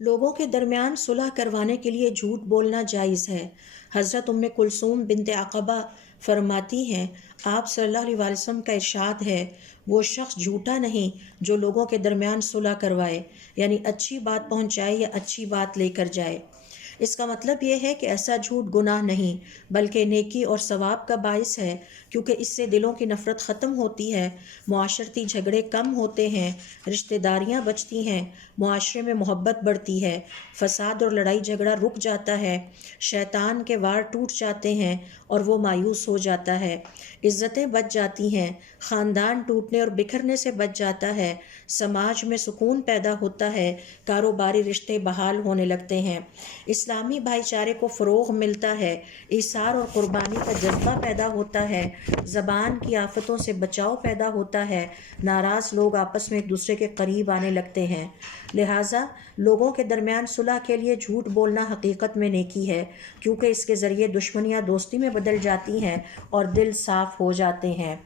لوگوں کے درمیان صلح کروانے کے لیے جھوٹ بولنا جائز ہے۔ حضرت ام کلثوم بنت عقبہ فرماتی ہیں، آپ صلی اللہ علیہ وسلم کا ارشاد ہے، وہ شخص جھوٹا نہیں جو لوگوں کے درمیان صلح کروائے، یعنی اچھی بات پہنچائے یا اچھی بات لے کر جائے۔ اس کا مطلب یہ ہے کہ ایسا جھوٹ گناہ نہیں بلکہ نیکی اور ثواب کا باعث ہے، کیونکہ اس سے دلوں کی نفرت ختم ہوتی ہے، معاشرتی جھگڑے کم ہوتے ہیں، رشتہ داریاں بچتی ہیں، معاشرے میں محبت بڑھتی ہے، فساد اور لڑائی جھگڑا رک جاتا ہے، شیطان کے وار ٹوٹ جاتے ہیں اور وہ مایوس ہو جاتا ہے، عزتیں بچ جاتی ہیں، خاندان ٹوٹنے اور بکھرنے سے بچ جاتا ہے، سماج میں سکون پیدا ہوتا ہے، کاروباری رشتے بحال ہونے لگتے ہیں، اسلامی بھائی چارے کو فروغ ملتا ہے، ایثار اور قربانی کا جذبہ پیدا ہوتا ہے، زبان کی آفتوں سے بچاؤ پیدا ہوتا ہے، ناراض لوگ آپس میں ایک دوسرے کے قریب آنے لگتے ہیں۔ لہٰذا لوگوں کے درمیان صلح کے لیے جھوٹ بولنا حقیقت میں نیکی ہے، کیونکہ اس کے ذریعے دشمنیاں دوستی میں بدل جاتی ہیں اور دل صاف ہو جاتے ہیں۔